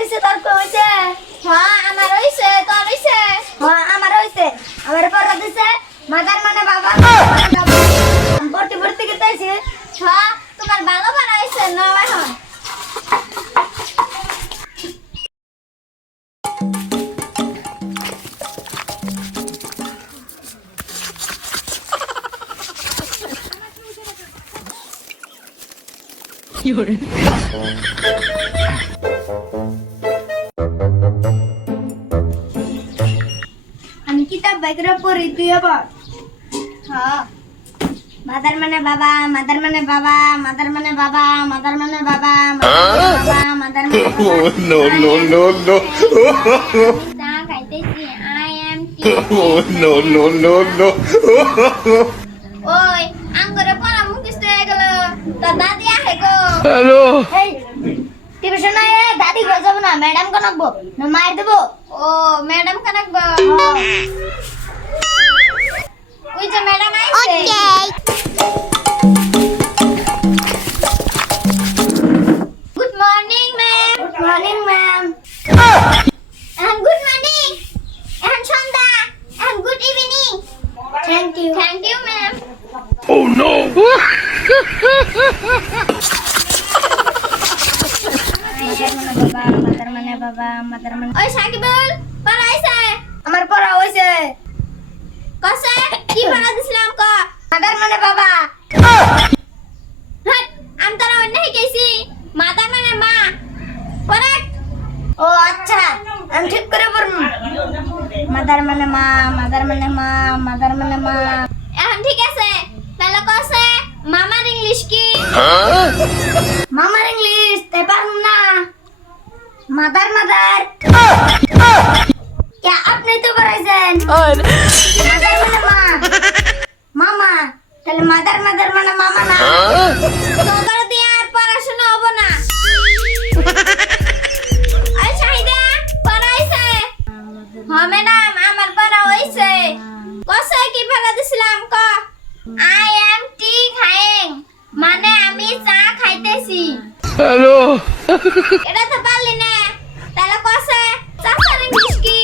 দিছে তোর কো হইছে? হ্যাঁ আমার হইছে তোর হইছে হ্যাঁ আমার হইছে। আমার পড়া দিছে মাদার মানে বাবা ভর্তি ভর্তি করতেছি। হ্যাঁ তোমার ভালো বানাইছে নাও এখন আমি কিতাব বাইকরে পড়ি তুই আবার। হ্যাঁ মাদার মানে বাবা মাদার মানে বাবা মাদার মানে বাবা মাদার মানে বাবা মাদার মানে বাবা No, no, no, no. চা খাইতেছি I am tea No, no, no, no. ওই আঙ্গুরে পড়া মুখস্থ হয়ে গেল তোর দাদি আহে গো Hello. এই টিউশন নাই দাদি ঘর যাব না ম্যাডাম কো নাকবো না মার দেবো। ও ম্যাডাম কানাক গো ওই যে ম্যাডাম আইছে good morning ma'am good morning ma'am. Good morning and সন্ধ্যা and good evening thank you. Thank you ma'am Oh no. Mother মানে বাবা মাদার মানে ওই সাকিবুল পড়াইছে আমার পড়া হইছে। কসে কি পড়া দিছিলাম ক মাদার মানে বাবা হট আমি তোরা অন্য গেছি মাতা মানে মা পড়া ও আচ্ছা আমি ঠিক করে পড়ব। মাদার মানে মা মাদার মানে মা মাদার মানে মা এখন ঠিক আছে তাহলে কসে মামার ইংলিশ কি মামার ইংলিশ তাই পারব না। মাদার মাদার क्या আপনি তো পড়াইছেন মাদার মানে মা মামা তাহলে মাদার মাদার মানে মামা না। তোর দিয়ে আর পড়াশোনা হবো না ওই শাহিদা পড়াইছে হ্যাঁ ম্যাডাম আমার পড়া হইছে কসে কি পড়া দিছিলাম ক আই এম টি খাইং মানে আমি চা খাইতেছি Hello. এটা তো পারলি না তাহলে কসে চাচার ইংলিশ কি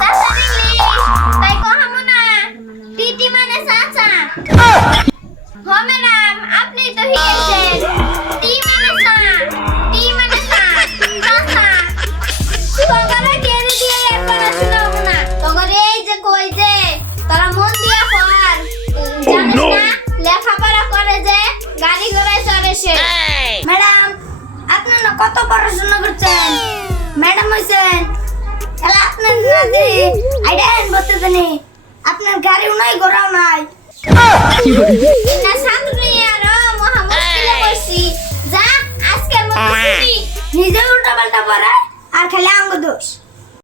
চাচার ইংলিশ তাই কহামো না টিটি মানে চাচা হ্যাঁ ম্যাডাম আপনি তো হিয়েছেন টি মানে চা টি মানে চা চাচা তোগরে কেড়ে দিয়ে এর পড়াশোনা হবো না তোগরে এই যে কই যে তোরা মন দিয়া পড় জানিস no. না লেখাপড়া করে যে গাড়ি ঘোড়ায় চড়ে সে ম্যাডাম আপনি না কত পড়াশোনা করছেন ম্যাডাম হইছেন তাহলে আপনার নাকি আইডেন বলতে জানি আপনার গাড়িও নাই ঘোড়াও নাই